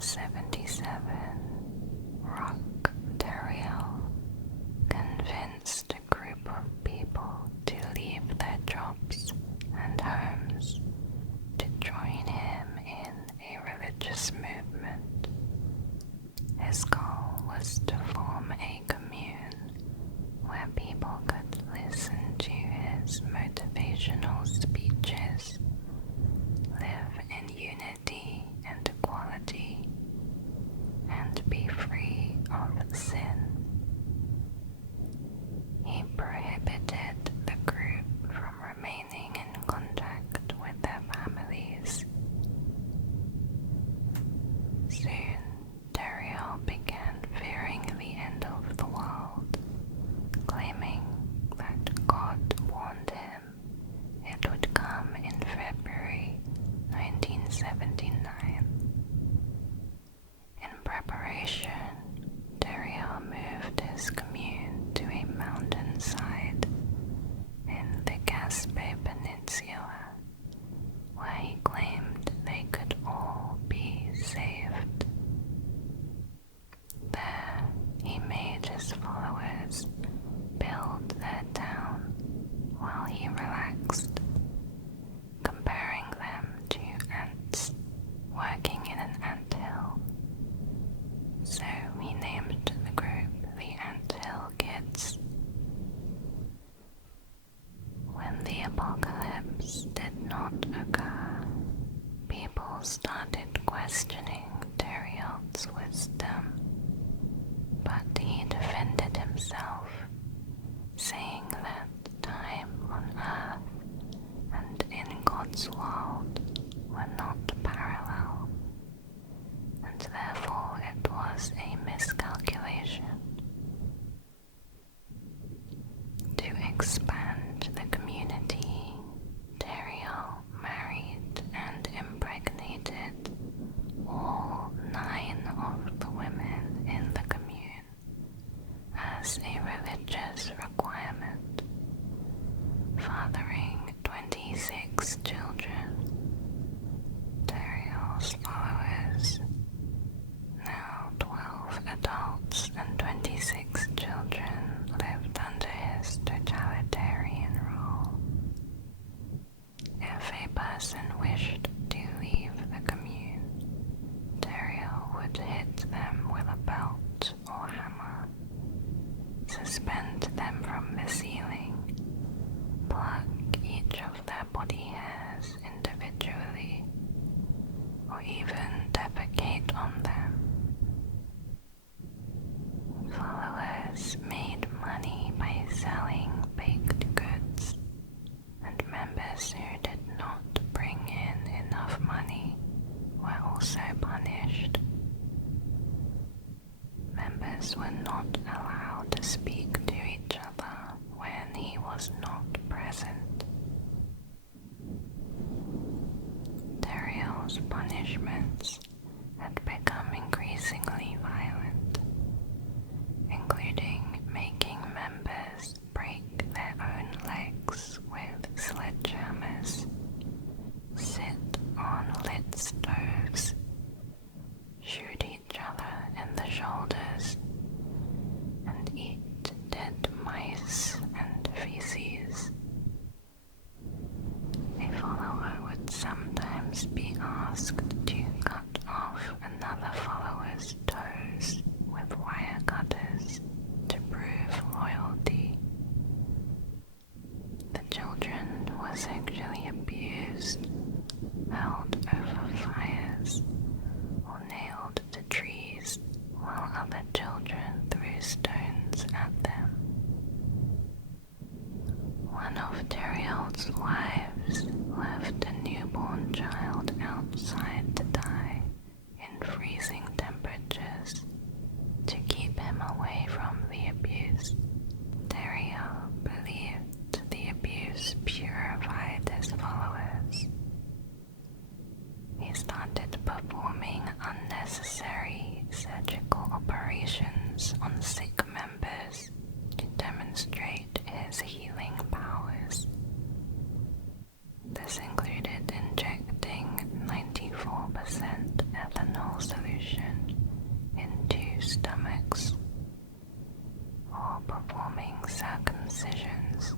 1977, Rock Terriel convinced a group of people to leave their jobs and homes to join him in a religious movement. His goal was to form a commune where people could listen to his motivational speeches, live in unity and equality, and be free of sin. He prohibited the group from remaining in contact with their families. Soon, Terriel began fearing the end of the world, claiming that God warned him it would come in February 1979. In preparation, Terriel moved his commune to a mountainside in the Gaspe Peninsula, where he claimed they could all be saved. There, he made his followers build their town while he relaxed, comparing them to ants working in an anthill. So he named the group the Anthill Kids. When the apocalypse did not occur, people started questioning Terriel's wisdom, but he defended himself, saying that time on Earth and in God's world were not parallel, and therefore it was a miscalculation. To expand the community, Terriel married and impregnated all 9 of the women in the commune as a religious requirement, fathering 26 children. Terriel's followers, now 12 adults and 26 children, lived under his totalitarian rule. If a person wished to leave the commune, Terriel would hit them with a belt or hammer, suspend them from the ceiling, pluck each of their body hairs individually, or even defecate on them. Followers made money by selling baked goods, and members who did not bring in enough money were also punished. Members were not allowed to speak to each other when he was not present. Terriel's punishments had become increasingly violent, including making members break their own legs with sledgehammers, sit on lit stoves, shoot each other in the shoulders, and eat dead mice and feces. A follower would sometimes be asked to cut off another follower's toes with wire cutters to prove loyalty. The children were sexually abused, held over fires, or nailed to trees while other children threw stones at them. One of Terriel's wives left a newborn child outside to die in freezing temperatures to keep him away from the abuse. Terriel believed the abuse purified his followers. He started performing unnecessary surgical operations on sick members to demonstrate his healing powers. This included injecting 94% ethanol solution into stomachs, or performing circumcisions.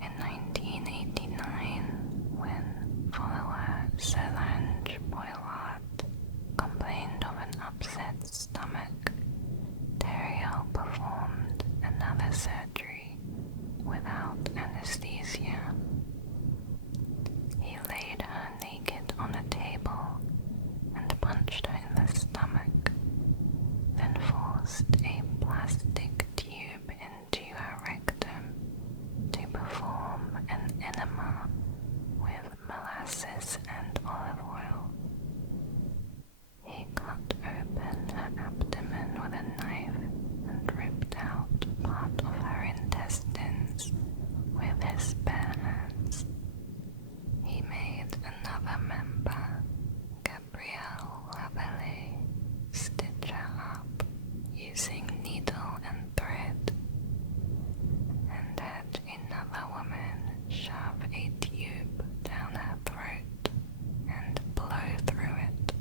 In 1989, when follower Solange Boilard complained of an upset stomach, Theriault performed another surgery without anesthesia. He laid her naked on a table and punched her in the stomach, then forced a plastic tube into her rectum to perform an enema with molasses and olive oil. He cut open her abdomen with a knife and ripped out part of her intestines with his bare hands. He made another member, Gabrielle Lavallee, stitch her up using needle and thread, and had another woman shove a tube down her throat and blow through it.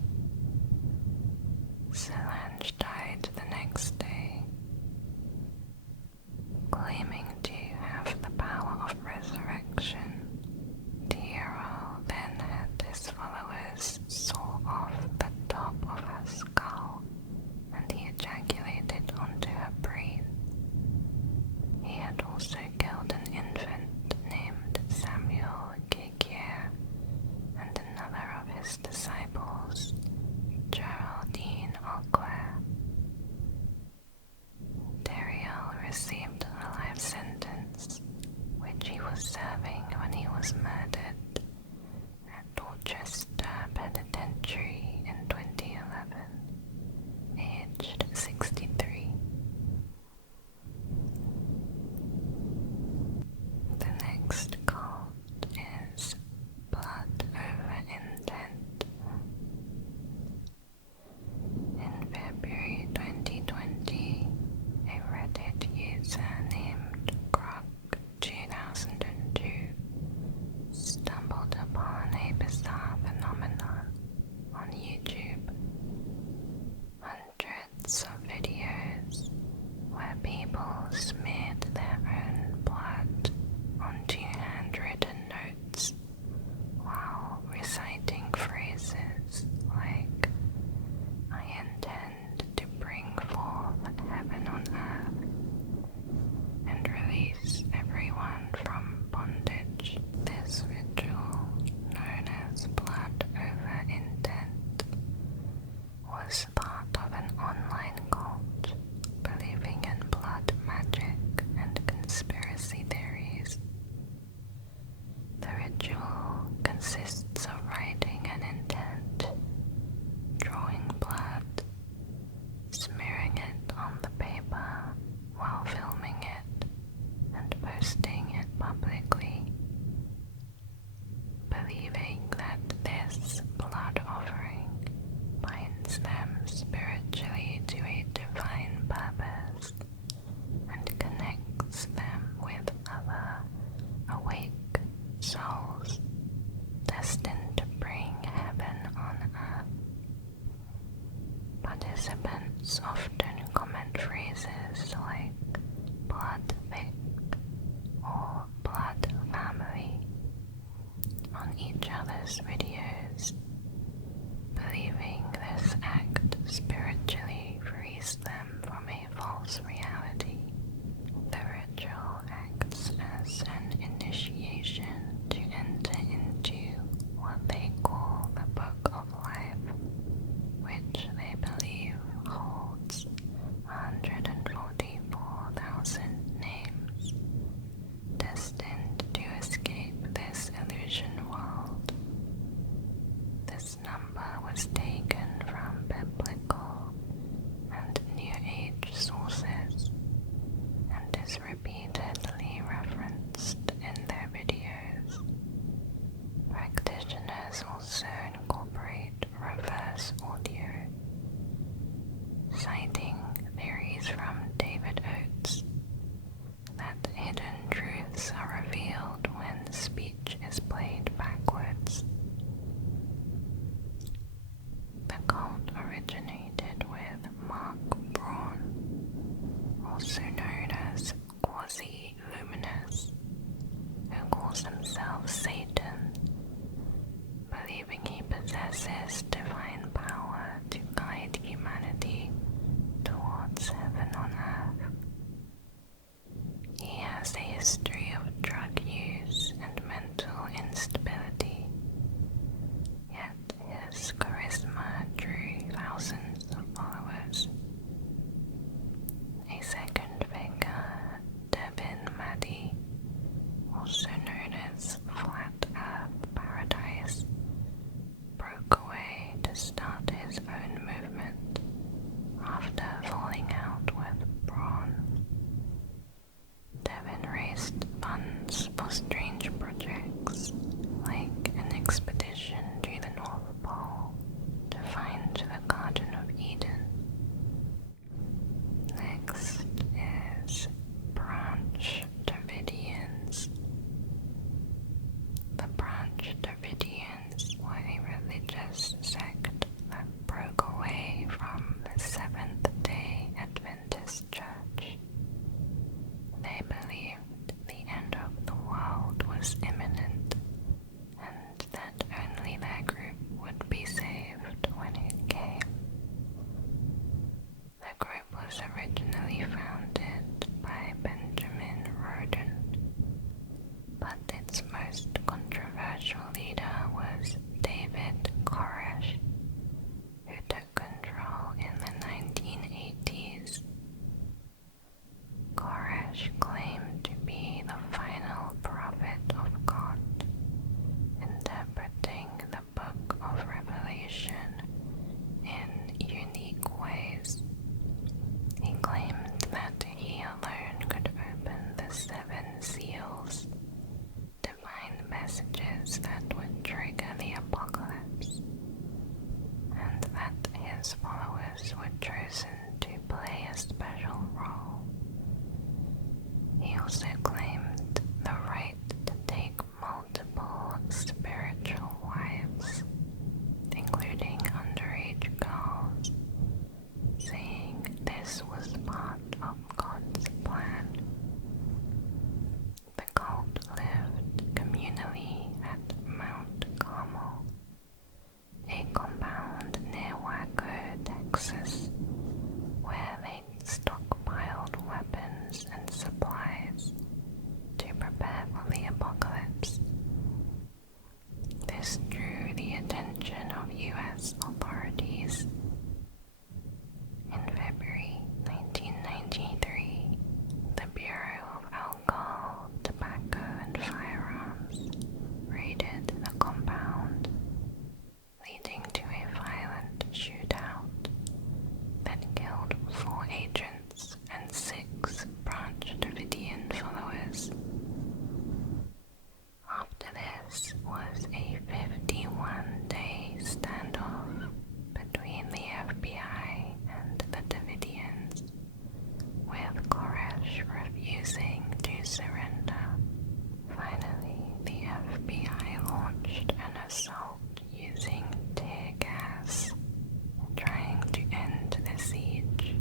Solange died the next day. Claiming to have the power of resurrection, Theriault then had his followers saw off the top of her skull, and he ejaculated onto her brain. He had also killed an infant named Samuel Guéguière and another of his disciples, Geraldine Auclair. Theriault received a life sentence, which he was serving when he was murdered at Dorchester Penitentiary in 2011, aged 63. The next cult is blood over intent. In February 2020, a Reddit user named Grok2002 stumbled upon a bizarre phenomenon on YouTube. Hundreds of videos where people smeared their own blood onto handwritten notes while reciting phrases like, "I intend to bring forth heaven on earth and release everyone from bondage." This ritual, known as blood over intent, was part of an online cult believing in blood magic and conspiracy theories. The ritual consists of writing an intent, drawing blood, smearing it on the paper while filming it, and posting it publicly. Believing that this blood offering binds them spiritually to a divine purpose and connects them with other awake souls destined to bring heaven on earth. Participants often comment phrases like blood thick or blood family on each other's videos, believing this act spiritually frees them from a false reality. The ritual acts as an initiation to enter into what they call the Book of Life, which they believe holds 144,000 names, destined to escape this illusion world. This number was taken from biblical and New Age sources and is repeatedly referenced in their videos. Practitioners also incorporate reverse audio, citing theories from David Oates that hidden truths are revealed when speech is played backwards. also known as quasi-luminous, who calls himself Satan, believing he possesses divine power to guide humanity towards heaven on earth. He has a history of drug use and mental instability, yet his charisma drew thousands of followers. A second figure, Devin Maddy, also known as Flat Earth Paradise, broke away to start his own movement after falling out with Braun. Devin raised funds for strange projects like an expedition to the North Pole to find the Garden of Eden. Next is Branch Davidians. The Branch Davidians were a religious sect that broke away from the Seventh-day Adventist Church. They believed the end of the world was imminent, and that only their group would be saved when it came. The group was originally founded by Benjamin Roden, but its most controversial leader was David Koresh, who took control in the 1980s. Koresh claimed to be the final prophet of God, interpreting the Book of Revelation in unique ways. He claimed that he alone could open the 7 seals, divine messages that would trigger the apocalypse, and that his followers were chosen to play a special role. He also claimed the right to take multiple spiritual wives, including underage girls, saying this was part of God's plan. The cult lived communally at Mount Carmel, a compound near Waco, Texas, where they stockpiled weapons and supplies to prepare for the apocalypse. This drew the attention of U.S. authorities. In February 1993, the Bureau of Alcohol, Tobacco and Firearms raided the compound, leading to a violent shootout that killed 4 agents and 6 Branch Davidian followers. After this was a 51-day standoff between the FBI and the Davidians, with Koresh refusing to surrender. Finally, the FBI launched an assault using tear gas, trying to end the siege.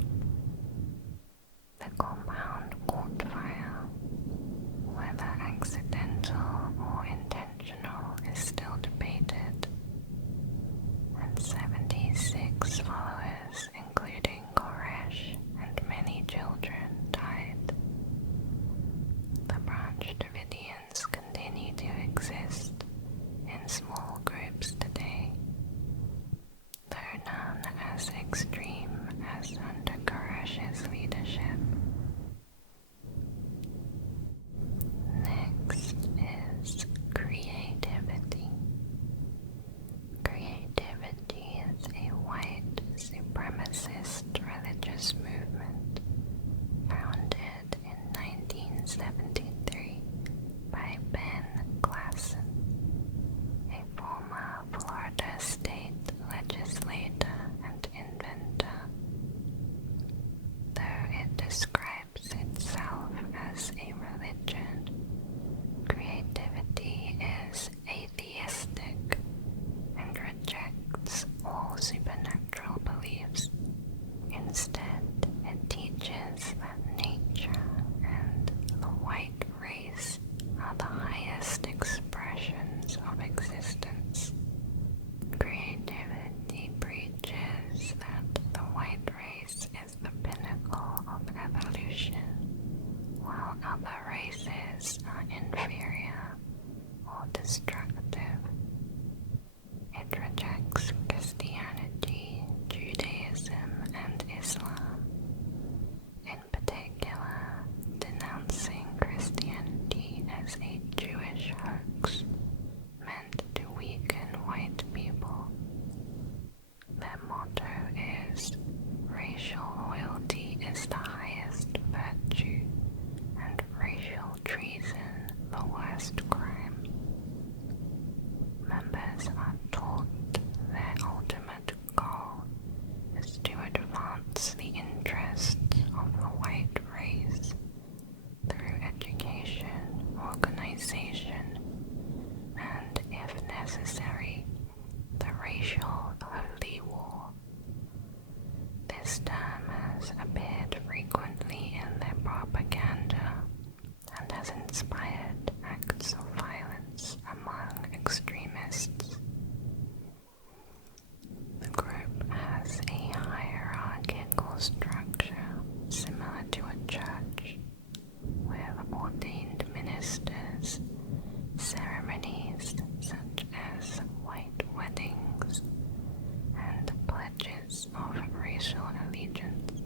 The compound caught fire. Whether accidental or intentional is still debated, and 76 followers, including Koresh and many children, died. The Branch Davidians continue to exist in small groups today, though none as extreme as under Koresh's leadership. Next is creativity. Creativity is a white supremacist religious movement founded in 1973 by Ben Klassen, a former Florida state legislator and inventor. Though it describes has appeared frequently in their propaganda and has inspired acts of violence among extremists. The group has a hierarchical structure similar to a church, with ordained ministers, ceremonies such as white weddings, and pledges of racial allegiance,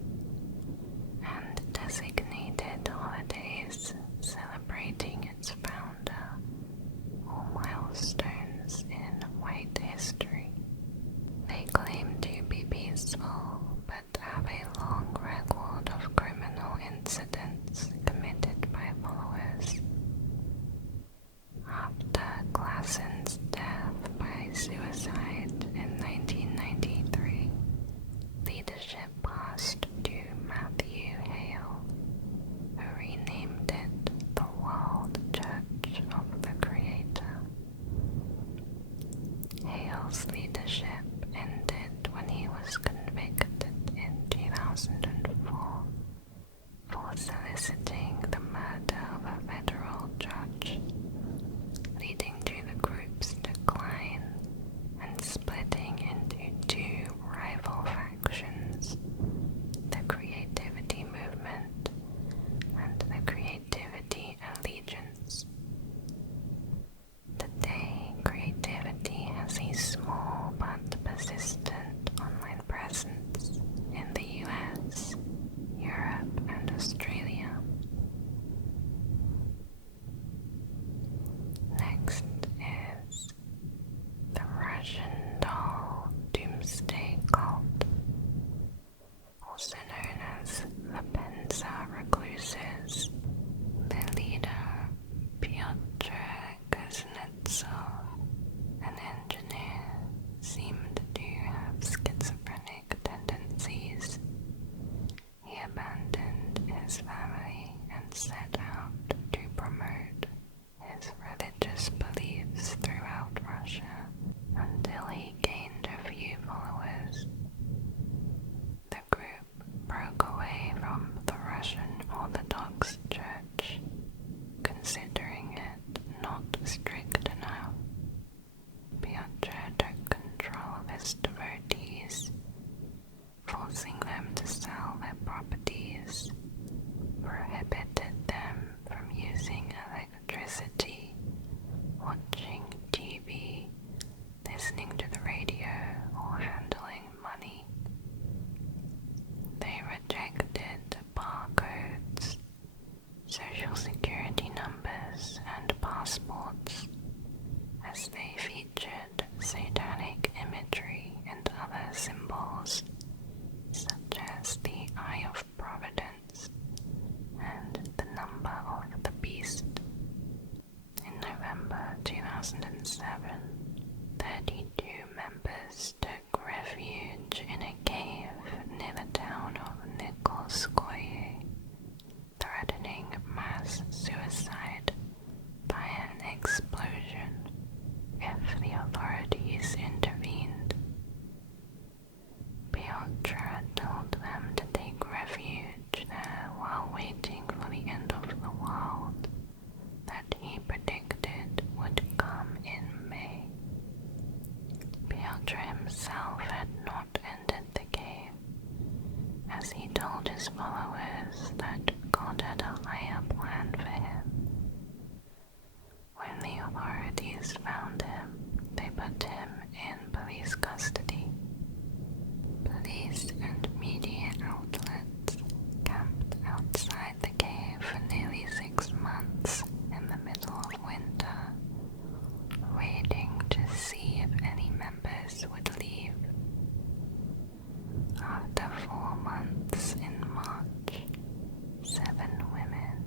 and designated holidays celebrating its founder, or milestones in white history. They claim to be peaceful, but have a long record of criminal incidents committed by followers. After Glassen's death by suicide in 1993, leadership passed to Matthew Hale, who renamed it the World Church of the Creator. Hale's leadership ended when he was convicted in 2004 for soliciting the murder of a federal judge, leading to the group's decline and splitting into two rival factions, the Creativity Movement and the Creativity Allegiance. Today, Creativity has a small but persistent online presence in the US, Europe, and Australia. Next is the Russian doll doomsday cult, also known as the Penza recluses. Their leader, Pyotr Kuznetsov, an engineer, seemed to have schizophrenic tendencies. He abandoned his family and set out to promote his religious beliefs throughout Russia until he gained a few followers. The group broke away from the Russian Orthodox Church, considering it not strict enough. Pyotr took control of his devotees, forcing them to sell their properties, prohibited them from using electricity, watching TV, listening to the radio, or handling money. They rejected barcodes, social security numbers, and passports, as they featured satanic imagery and other symbols, such as the Eye of Providence and the number of the beast. In November 2007, 32 members took refuge in a cave near the town of Nikolskoye, threatening mass suicide by an explosion if the authorities intervened. Pyotr told them to take refuge there while waiting for the end of the world that he predicted would come in May. Pyotr himself had not entered the cave, as he told his followers that God had a higher plan for him. When the authorities found him, they put him in police custody. Police and media outlets camped outside the cave for nearly 6 months in the middle of winter, waiting to see if any members would leave. After 4 months in March, 7 women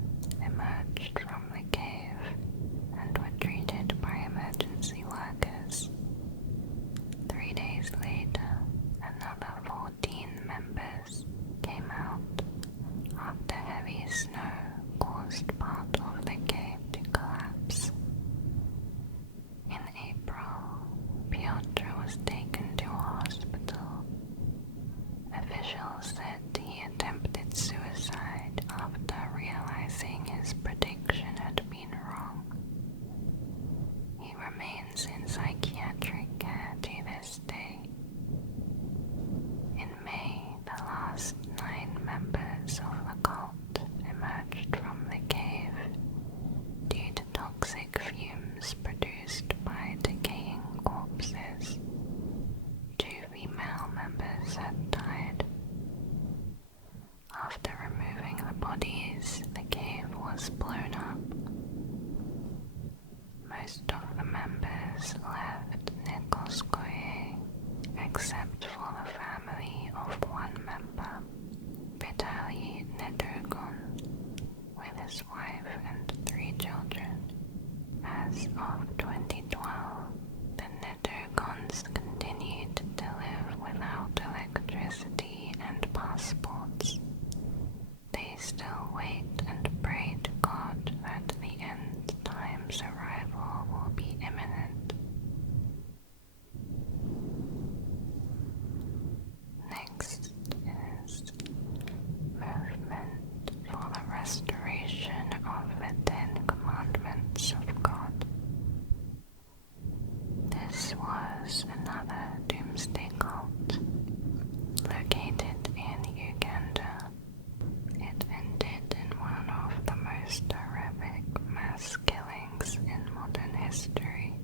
had died. After removing the bodies, the cave was blown up. Most of the members left Nikolskoye, except for the family of one member, Vitaly Nedogon, with his wife and 3 children. As of 2012, the Nedogons continued to live without electricity and passports. They still wait and pray to God that the end times arrival will be imminent. Next is movement for the restoration of the 10 Commandments of God. This was another doomsday cult located in Uganda. It ended in one of the most horrific mass killings in modern history.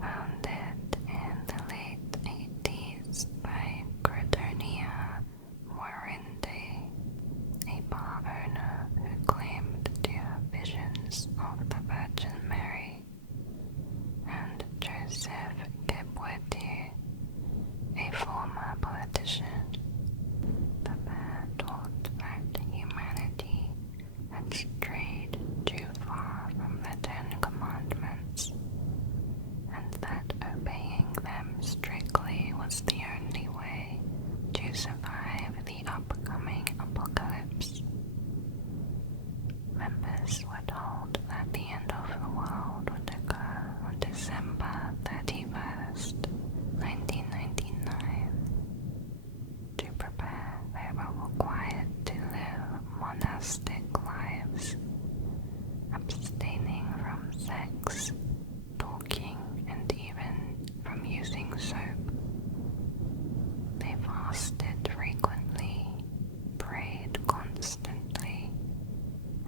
Founded in the late 80s by Cretonia Morinde, a bar owner who claimed to have visions of the Virgin Mary, and Joseph Kebwete, a former politician. The pair taught that humanity had strayed too far from the 10 Commandments, and that obeying them strictly was the only way to survive the upcoming apocalypse. Members were told that the end of the world would occur on December 31st, 1999. To prepare, they were required to live monastic lives, abstaining from sex, talking, and even from using soap. They fasted frequently, prayed constantly,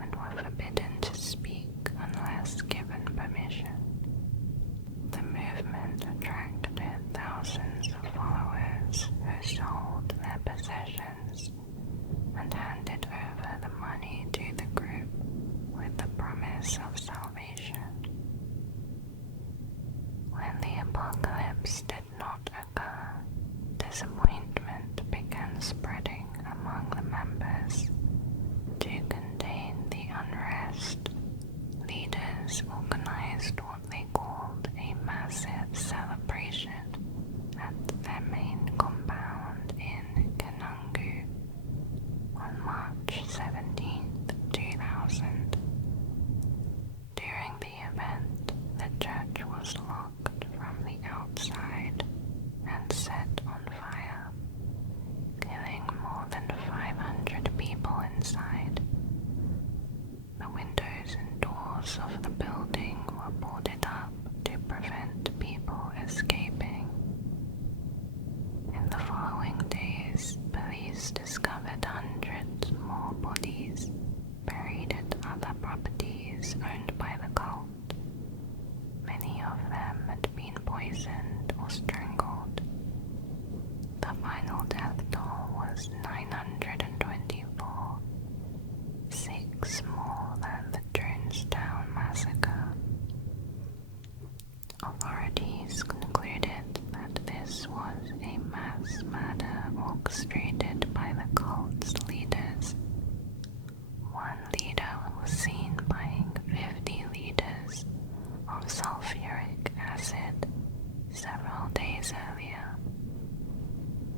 and were forbidden to speak unless given permission. The movement attracted thousands of followers who sold their possessions and handed over the money to the group with the promise of salvation. When the apocalypse did not occur, disappointment began spreading among the members. To contain the unrest, leaders organized what they called a massive celebration at their main compound in Kanungu on March 17, 2000. During the event, the church was locked from the outside and set on fire, killing more than 500 people inside. The windows and doors of the building were boarded up to prevent people escaping. In the following days, police discovered hundreds more bodies buried at other properties owned by the cult. Many of them had been poisoned or strangled. The final death toll was 924, 6 more than the Jonestown massacre. Authorities concluded that this was a mass murder orchestrated by the cult's leaders. One leader was seen buying 50 liters of sulfuric acid several days earlier.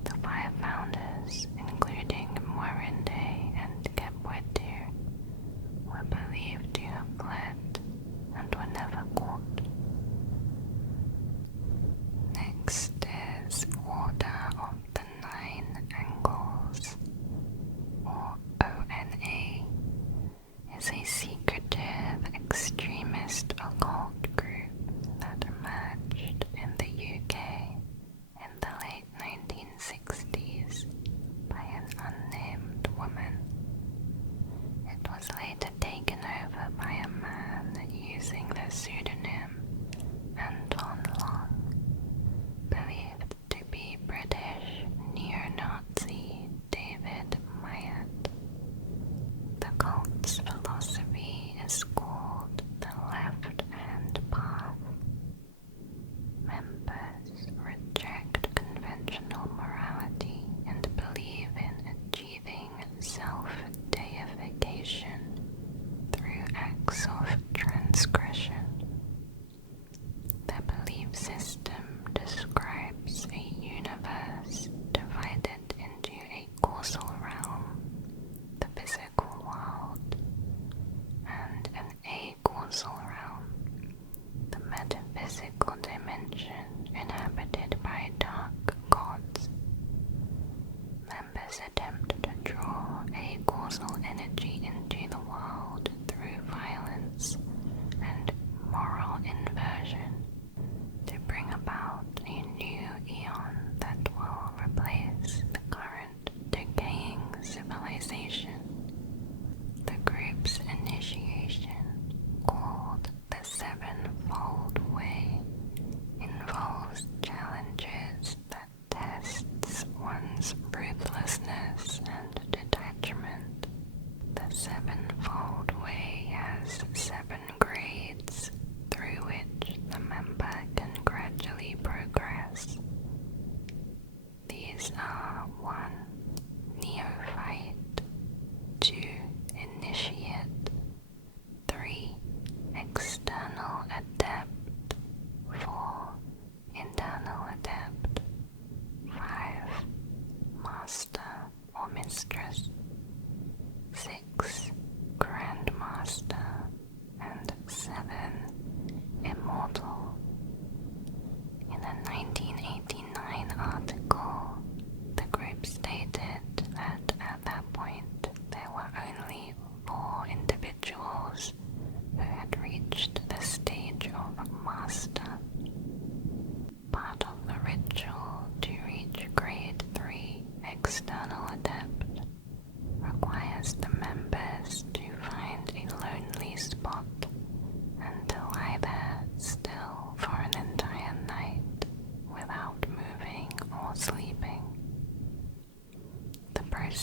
The 5 founders, including Morinde and Kebwetu, were believed to have fled and were never caught. Next is Order of the Nine Angles, or ONA, is a secretive extremist occult group that emerged in the UK in the late 1960s by an unnamed woman. It was later taken over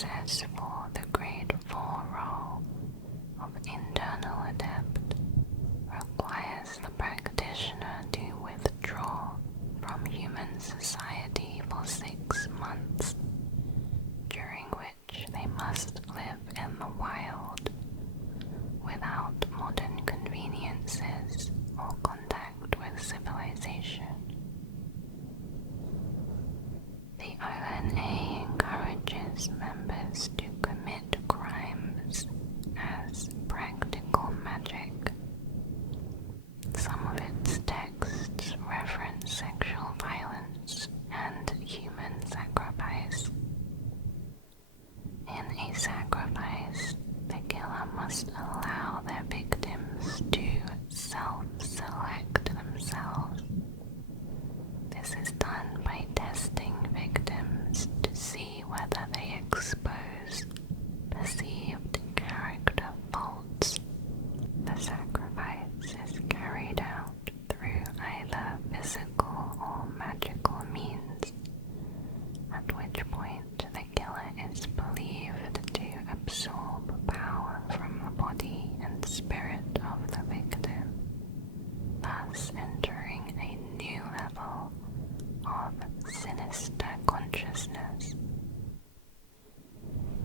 process for the grade 4 role of internal adept requires the practitioner to withdraw from human society for 6 months, during which they must live in the wild without modern conveniences or contact with civilization. The ONA encourages members to commit crimes as practical magic. Some of its texts reference sexual violence and human sacrifice. In a sacrifice, the killer must allow their victims to self-select themselves. This is done by testing victims to see whether they expose perceived character faults. The sacrifice is carried out through either physical or magical means, at which point the killer is believed to absorb power from the body and spirit of the victim, thus entering a new level of sinister consciousness.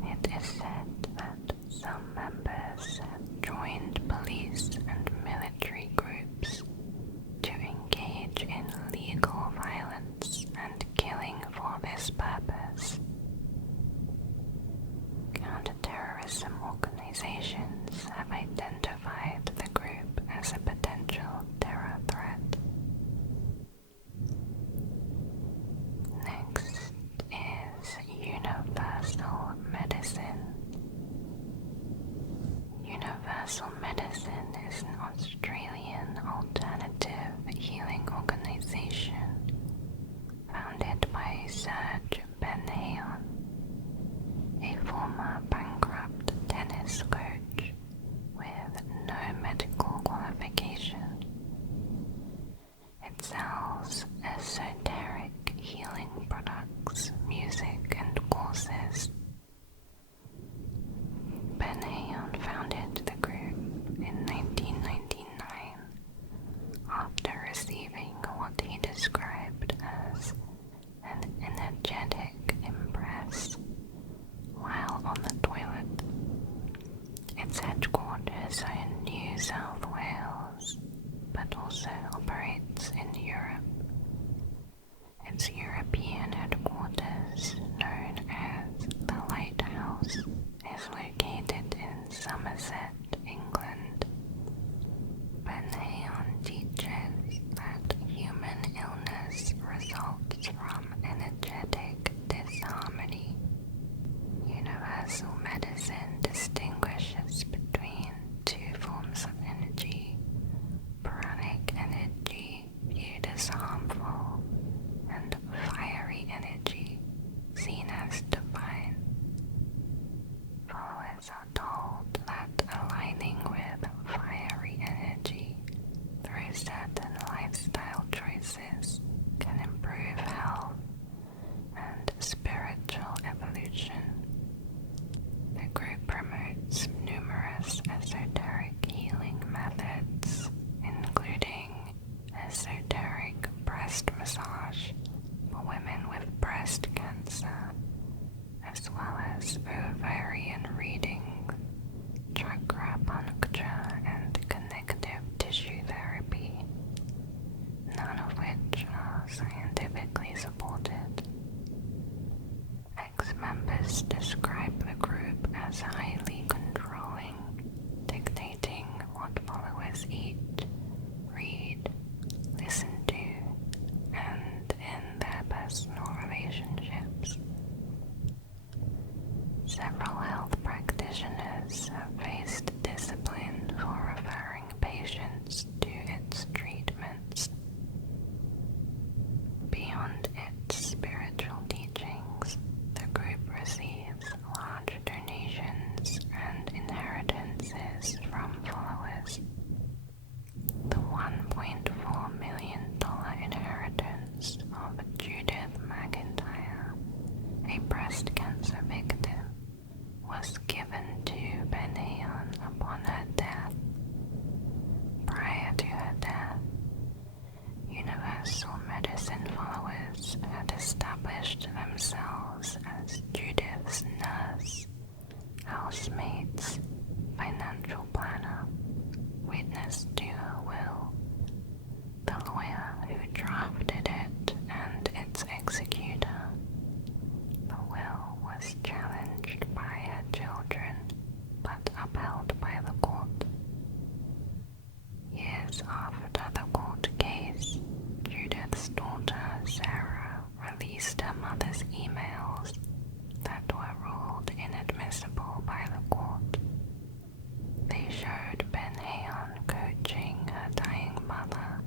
It is said that some members have joined police and military groups to engage in legal violence and killing for this purpose. Counterterrorism organizations have identified the group as a potential terror threat. Next is universal medicine. Universal Medicine is an Australian alternative healing organization founded by Serge Ben-Hayon, a former bankrupt tennis coach with no medical qualification. It sells esoteric healing products, music, and courses. Ben-Hayon founded the group in 1999 after receiving what he described as an energetic impress while on the toilet. Its headquarters are in New South Wales, but also operates in Europe. Its European headquarters, known as the Lighthouse, is located in Somerset, England. Ben-Hayon teaches that human illness results from energetic disharmony. Universal medicine distinguishes between two forms of energy: pranic energy, viewed as harmful, and fiery energy, seen as divine. Followers are told that aligning with fiery energy through certain lifestyle choices can improve health and spiritual evolution. The group promotes numerous esoteric healing methods, including esoteric breast massage for women with breast cancer, as well as ovarian reading, chakra puncture, and connective tissue therapy, none of which are scientifically supported. Ex-members describe the group as highly controlling, dictating what followers eat, read, listen to, and in their personal relationships. Several health practitioners have faced discipline for referring patients to its treatments. Beyond its spiritual teachings, the group receives large donations and inheritances from followers. The $1.4 million of Judith McIntyre, a breast cancer victim, established themselves as Judith's nurse, housemates, financial planner, witness to her will, the lawyer who drafted it, and its executor. The will was challenged by her children, but upheld by the court. Years after the court case, Judith's daughter Sarah released her mother's emails that were ruled inadmissible by the court. They showed Ben-Hayon coaching her dying mother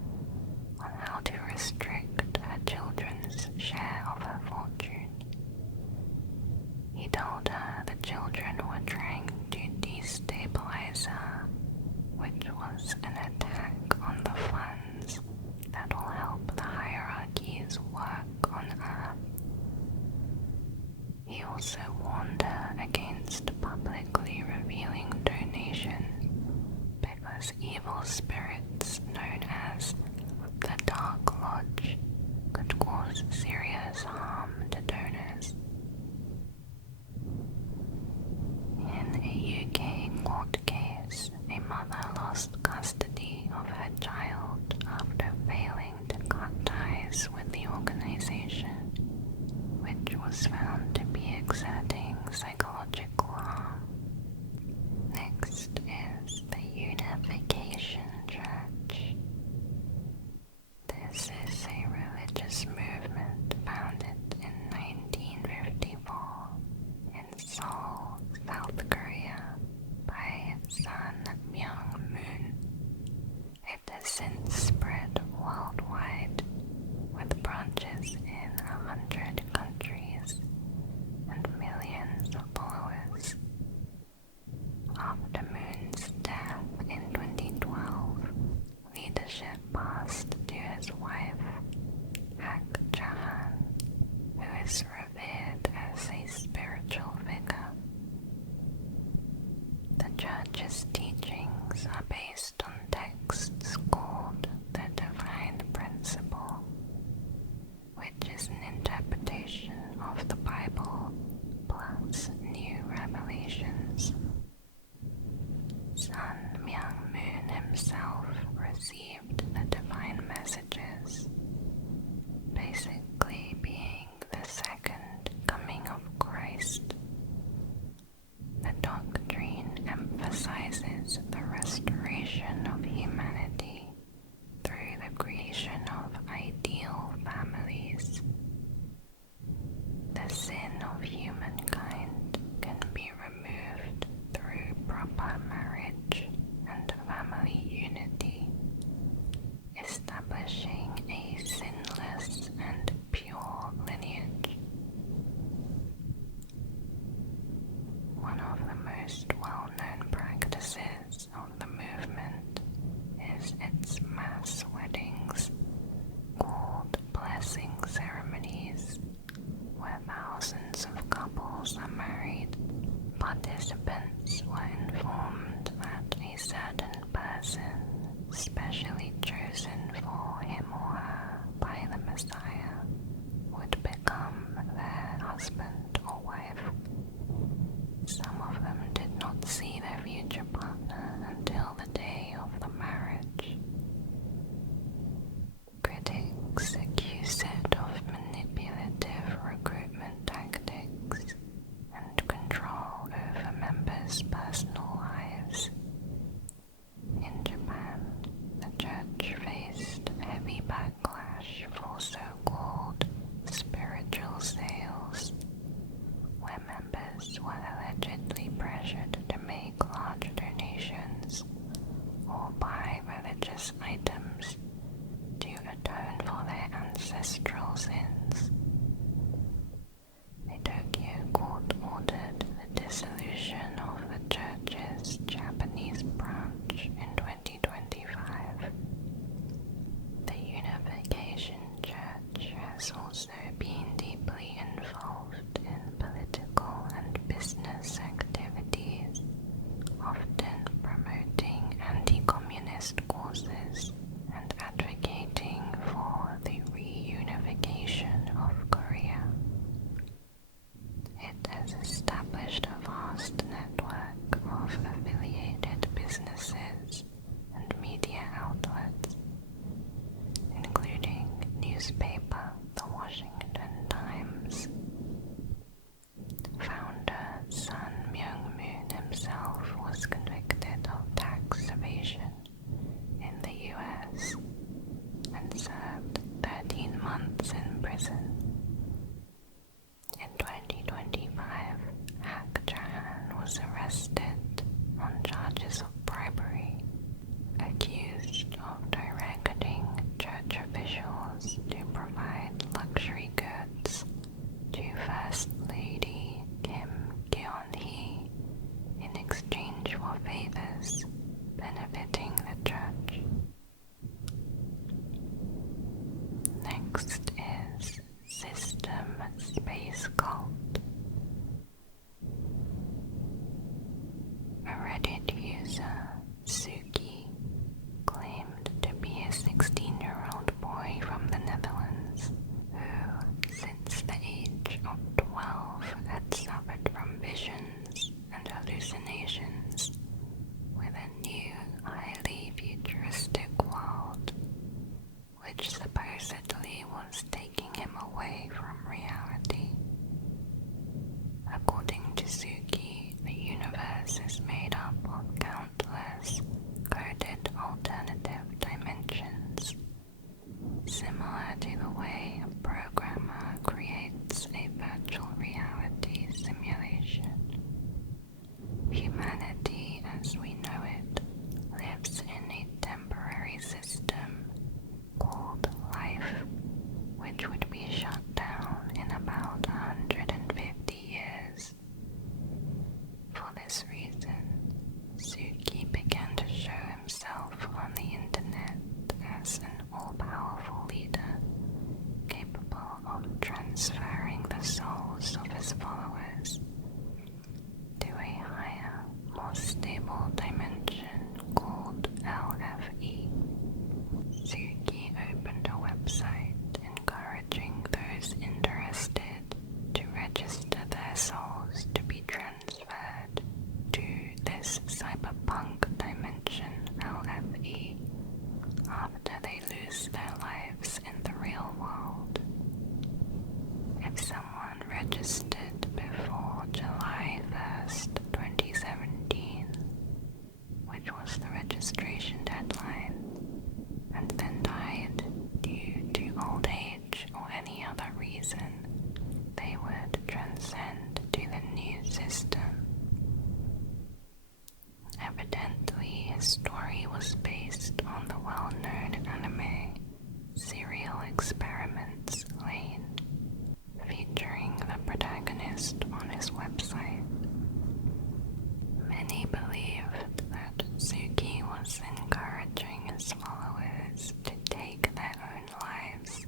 on how to restrict her children's share of her fortune. He told her the children were trying to destabilize her, which was an attack on the funds that will help the hierarchies work on Earth. He also warned her against publicly revealing donations because evil spirits known as the Dark Lodge could cause serious harm to donors. In a UK court case, a mother lost custody of her child after failing to cut ties with the organization, which was found to be exerting psychological harm. Next is the Unification Church. This is a religious movement founded in 1954 in Seoul, South Korea, by Sun Myung Moon. It has since spread worldwide, with branches in 100 countries and millions of followers. After Moon's death in 2012, leadership passed to his wife, Hak Jahan, who is revered as a spiritual figure. The church's teachings are based on texts called the Divine Principle, which is an interpretation of the Bible plus new revelations. Sun Myung Moon himself received the divine messages, basically being the second coming of Christ. The doctrine emphasizes the restoration of humanity through the creation of ideal families. The sin of humankind can be removed through proper marriage and family unity, establishing a sinless and pure lineage. One of the most well-known practices of the movement is its mass weddings, called blessing ceremonies, where thousands of couples are married. Participants were informed that a certain person, specially chosen for him or her by the Messiah, would become their husband or wife. Some of them did not see their future partner until the day of the marriage. Critics accuse it of manipulative recruitment tactics and control over members If someone registered before July 1st, 2017, which was the registration deadline, and then died due to old age or any other reason, they would transcend to the new system. Evidently, his story was based on the well-known anime Serial Experiments Lane, featuring the protagonist on his website. Many believed that Suki was encouraging his followers to take their own lives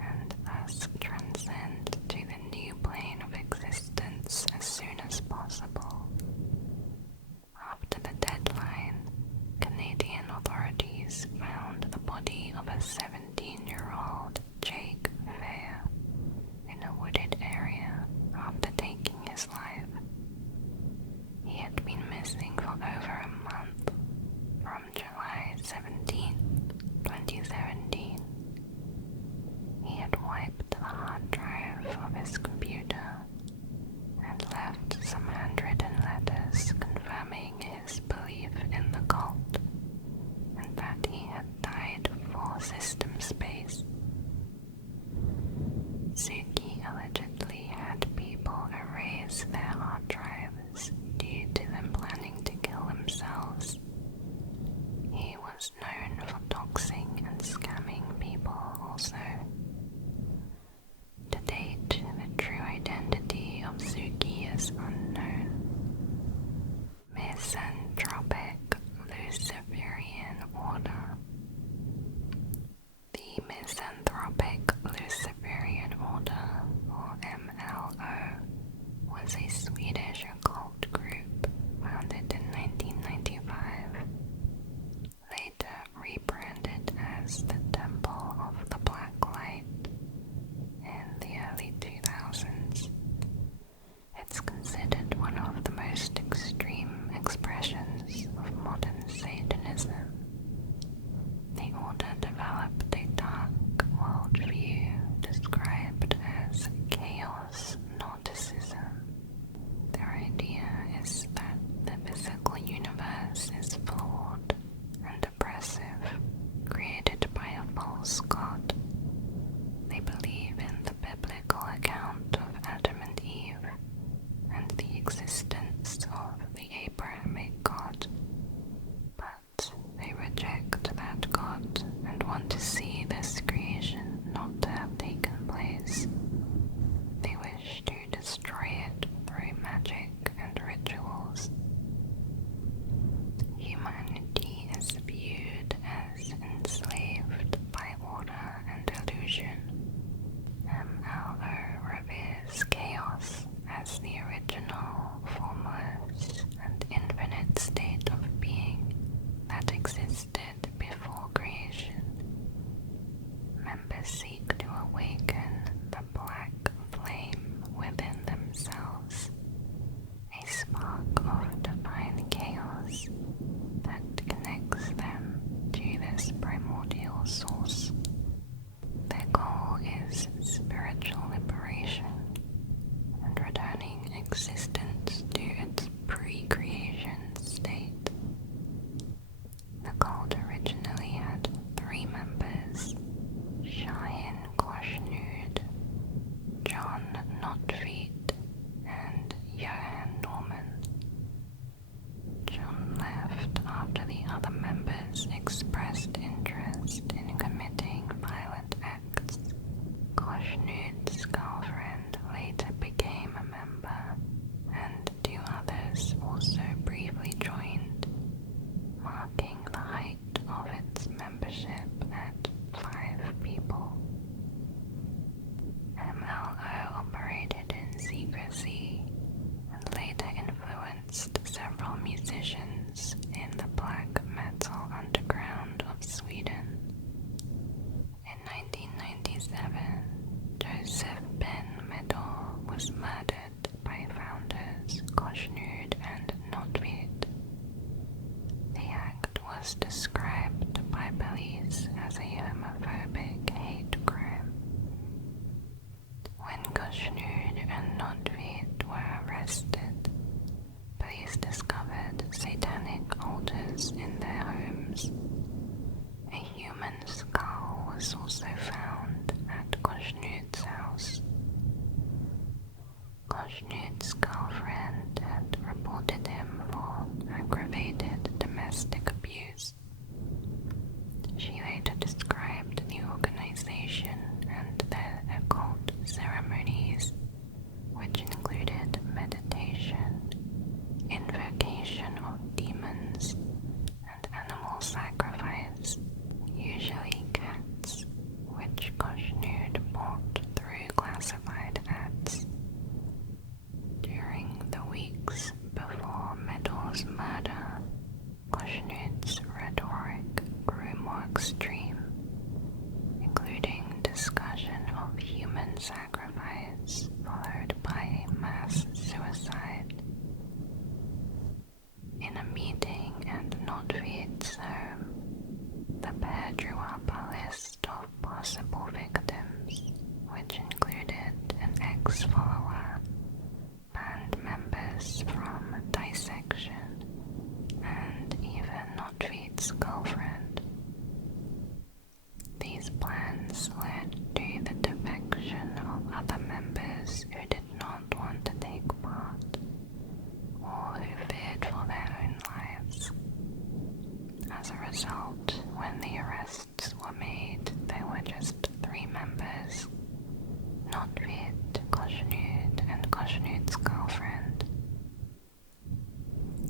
and thus transcend to the new plane of existence as soon as possible. After the deadline, Canadian authorities found the body of a 17-year-old Jake Fair in a wooded area after taking his life. He had been missing for over a month, from July 17, 2017. He had wiped the hard drive of his computer and left some handwritten letters confirming his belief in the cult and that he had died for system space. Suki allegedly had people erase their hard drives due to them planning to kill themselves. He was known for doxing and scamming people also. To date, the true identity of Suki is unknown. Misanthropic Luciferian Order. The Misanthropic Luciferian Order, or MLO, was a Swedish occult group founded in 1995, later rebranded as the Temple of the Black Light in the early 2000s. It's considered one of the most extreme expressions of modern Satanism. The order developed a dark worldview described as chaos Gnosticism. Their idea is that the physical universe is flawed and oppressive, created by a false god. They believe in the biblical account of Adam and Eve and the existence of the Abrahamic God, but they reject that God and want to see this creation not to have taken place. They wish to destroy it through magic and rituals. Humanity is viewed as enslaved by order and illusion. MLO reveres chaos as the original, formless, and infinite state of being that existed before creation. Members seek to awaken the black flame within themselves, a spark of divine chaos that connects them to this primordial source. Their goal is spiritual liberation and returning existence to its pre-creation state. The cult originally had 3 members: Cheyenne Koshnud, John Notfeet, and Johan Norman. John left after the other members expressed interest in committing violent acts. Koshnud's girlfriend later became a member, and 2 others also briefly joined, marking the height of its membership at 5 people. MLO operated in secrecy and later influenced several musicians in the black metal underground of Sweden. In 1997, Joseph Ben Medor was murdered by founders Koshnud and Notvedt. The act was described by police as a homophobic hate crime. When Koshnud and Nordved were arrested, police discovered satanic altars in their homes. A human skull was also found at Koshnud's house. Koshnud's girlfriend had reported him for aggravated domestic abuse. She later described the organization and their occult ceremonies, which included meditation, invocation of demons, and animal sacrifice, usually cats, which Koshnud bought through classified ads. During the weeks before Meadow's murder, Koshnud's rhetoric grew more extreme, including discussion of human sacrifice followed by mass suicide. In a meeting at Nordved's home, the pair drew up a list of possible victims, which included an ex-follower, band members from Dissection, and even Nordved's girlfriend. These plans led to the defection of other members who did not want to take part, or who feared for their own lives. As a result, when the arrests were made, there were just 3 members: Nordved, Koshnud, and Koshnud's girlfriend.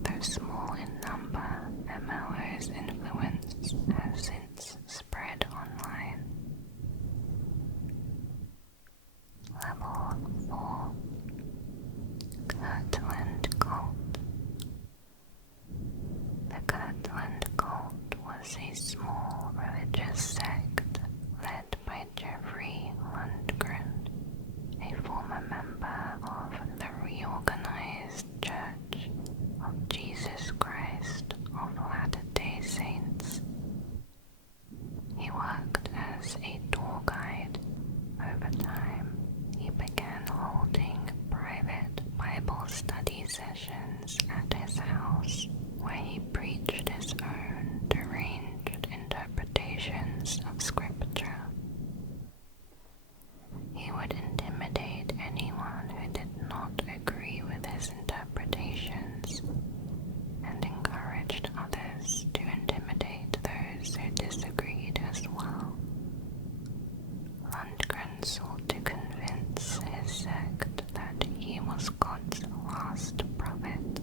Though small in number, MLO's influence has since spread online. Level 4. Kirtland Cult. The Kirtland Cult was a small religious sect led by Jeffrey Lundgren, a former member of the Reorganized Church of Jesus Christ of Latter-day Saints. He worked as a tour guide. Over time, he began holding private Bible study sessions at his house, where he preached his own deranged interpretations of Scripture. He would intimidate anyone who did not agree with his interpretations, and encouraged others to intimidate those who disagreed as well. Lundgren sought to convince his sect that he was God's last prophet.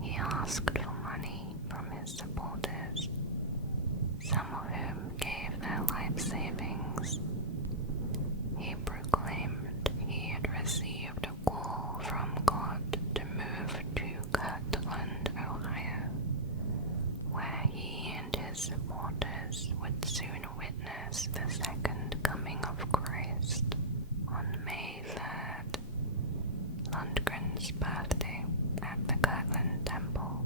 He asked for money from his supporters, some of whom gave their life savings. He proclaimed he had received a call from God to move to Kirtland, Ohio, where he and his supporters would soon witness the second coming of Christ on May 3rd, Lundgren's birthday, at the Kirtland Temple.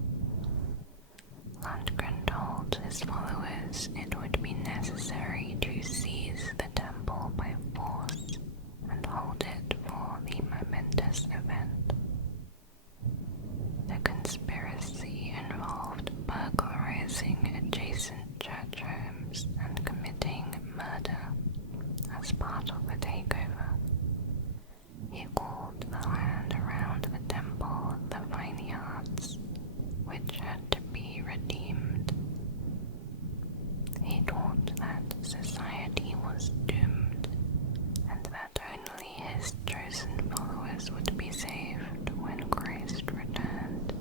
Lundgren told his followers it would be necessary to seize the temple by force and hold it for the momentous event. The conspiracy involved burglarizing adjacent church homes and committing murder as part of the takeover. He called the land around the temple the vineyards, which had to be redeemed. He taught that society was doomed, and that only his chosen followers would be saved when Christ returned.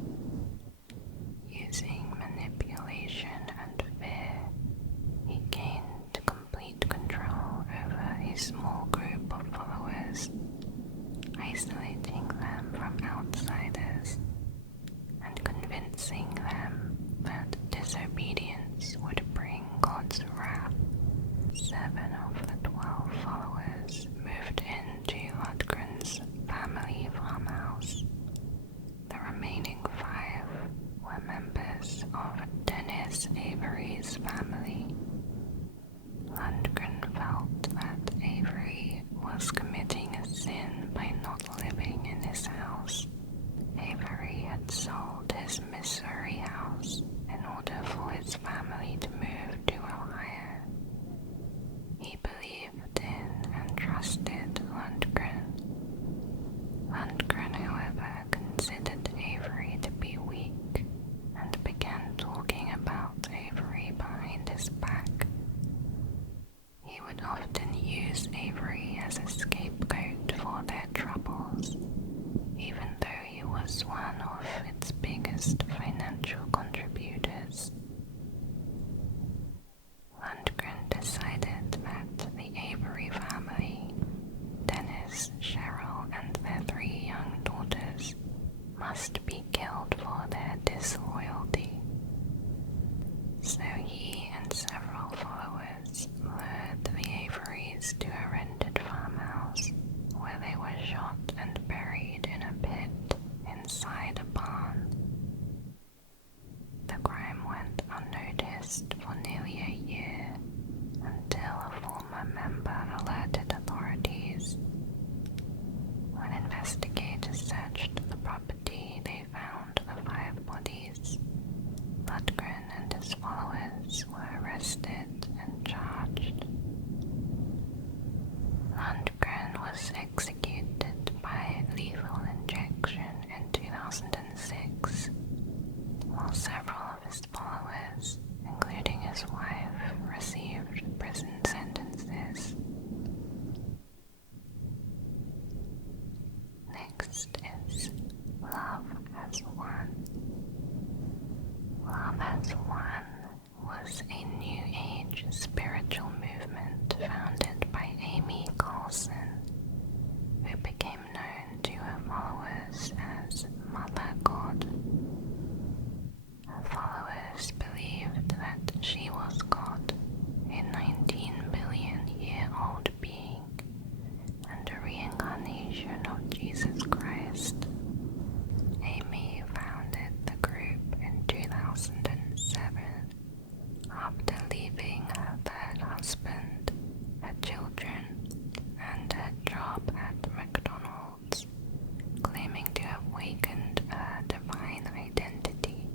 Using manipulation and fear, he gained complete control over a small group of followers, isolating them from outsiders and convincing them that disobedience would bring God's wrath. 7 of the 12 followers moved into Lundgren's family farmhouse. The remaining 5 were members of Dennis Avery's family. Lundgren felt that Avery was committing a reincarnation of Jesus Christ. Amy founded the group in 2007 after leaving her third husband, her children, and her job at McDonald's, claiming to have awakened her divine identity.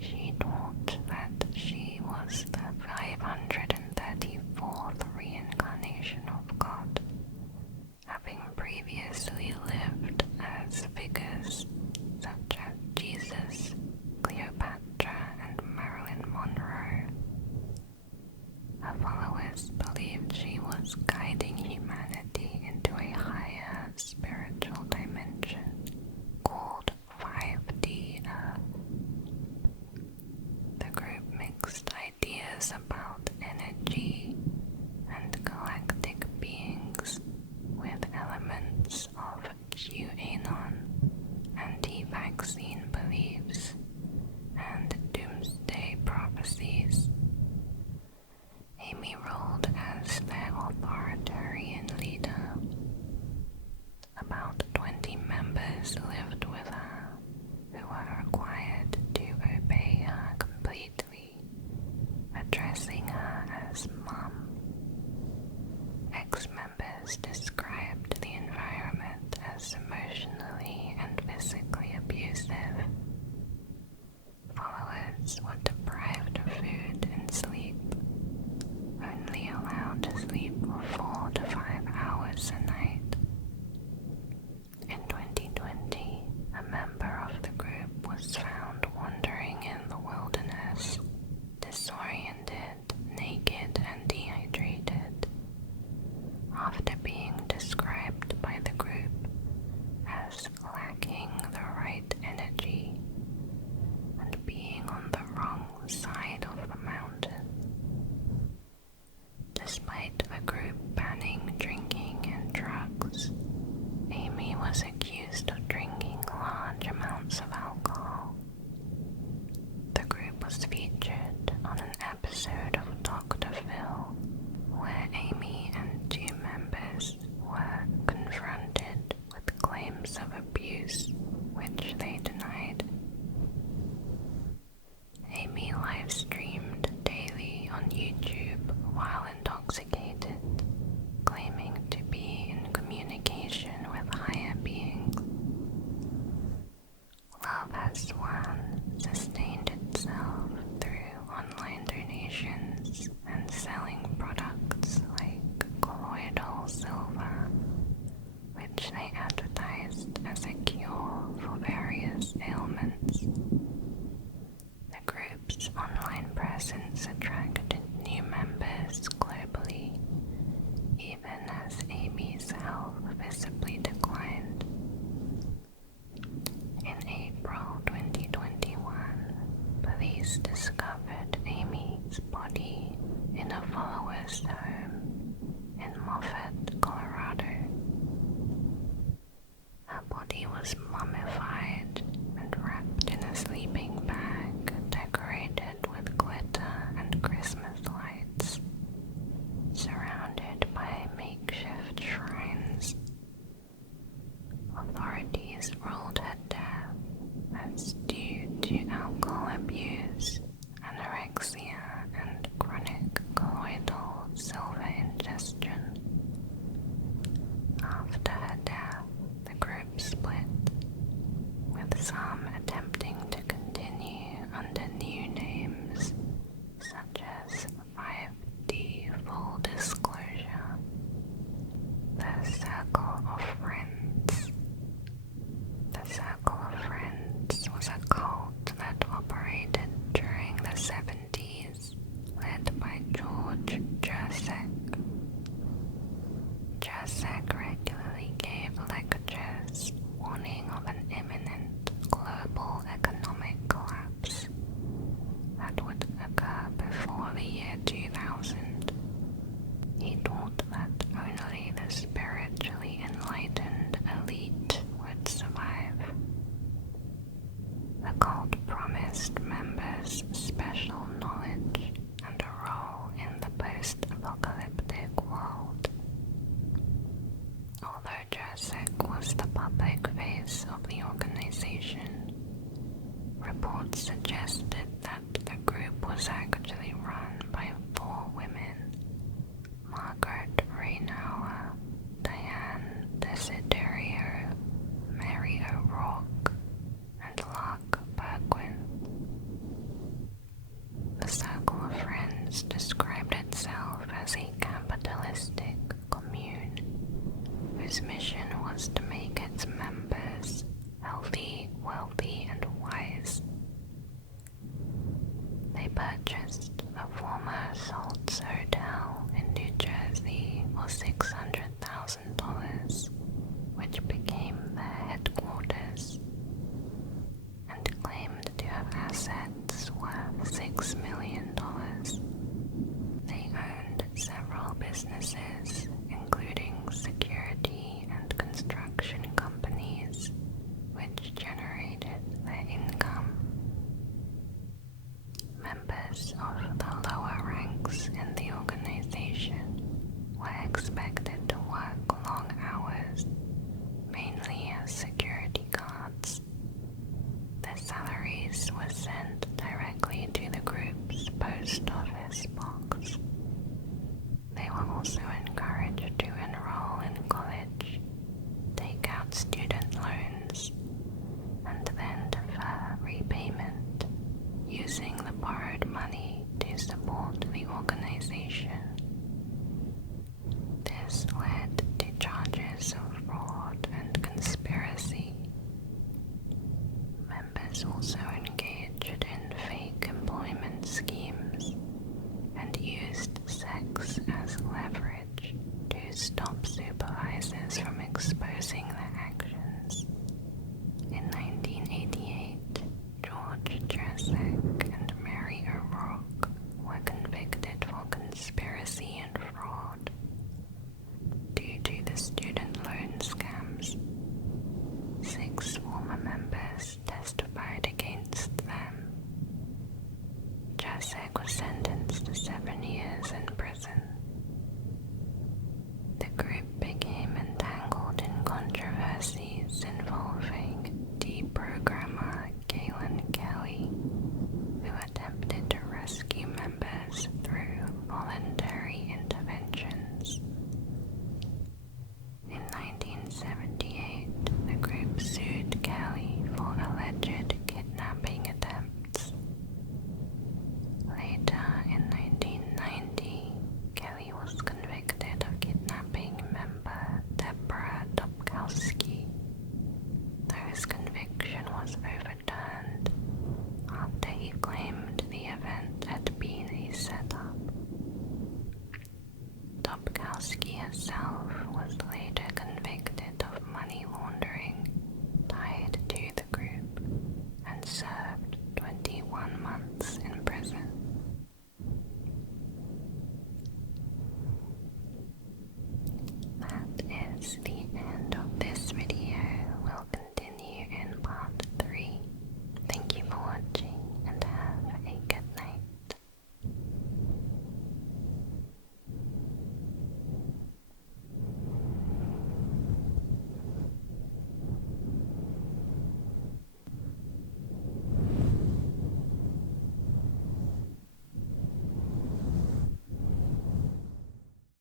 She taught that she was the 534th reincarnation of God, having previously lived as figures such as Jesus, Cleopatra, and Marilyn Monroe. Her followers believed she was guiding humanity into a higher spiritual dimension called 5D Earth. The group mixed ideas about energy and galactic beings with elements of QAnon, anti-vaccine beliefs, and doomsday prophecies. Amy ruled as their authoritarian leader. About 20 members lived with her, who were required to obey her completely, addressing her as Mum. Ex-members described the environment as emotionally and physically abusive. Followers were deprived of food and sleep, only allowed to sleep for 4 to 5 hours a night. In 2020, a member of the group was found wandering in the wilderness, disoriented, naked, and dehydrated, after being described by the group as lacking the right energy and being on the wrong side of the mountain. Despite the group banning drinking and drugs, Amy was accused of drinking large amounts of alcohol. The group was featured on an episode of Dr. Phil, where Amy and 2 members were confronted with claims of abuse, which they denied. Amy live-streamed daily on YouTube while intoxicated, claiming to be in communication with higher beings. Love Has Won sustained itself through online donations and selling products like colloidal silver, which they advertised as a cure for various ailments. The group's online presence attracted new members globally, even as Amy's health visibly declined. In April 2021, police discovered Amy's body in a follower's home in Moffett, Colorado. Her body was mummified and wrapped in a sleeping bag decorated with glitter and Christmas lights, surrounded by makeshift shrines. Authorities ruled her death as due to alcohol abuse, anorexia, and chronic colloidal silver ingestion. After her death, the group split, with some attempting to continue under new names such as 5D Full Disclosure, the Circle of Friends. The Circle of Friends was a cult that operated during the 70s, led by George Jurcek. Jurcek regularly gave lectures warning of an imminent global economic collapse that would occur before the year 2000. He taught that only the spiritually enlightened elite would survive. The cult promised members special knowledge and a role in the post-apocalyptic world. premise of the organization. Reports suggested that the group was actually run by 4 women: Margaret Reinauer, Diane Desiderio, Mary O'Rourke, and Lark Bergwin. The Circle of Friends described itself as a capitalistic commune whose mission was to make its members healthy, wealthy, and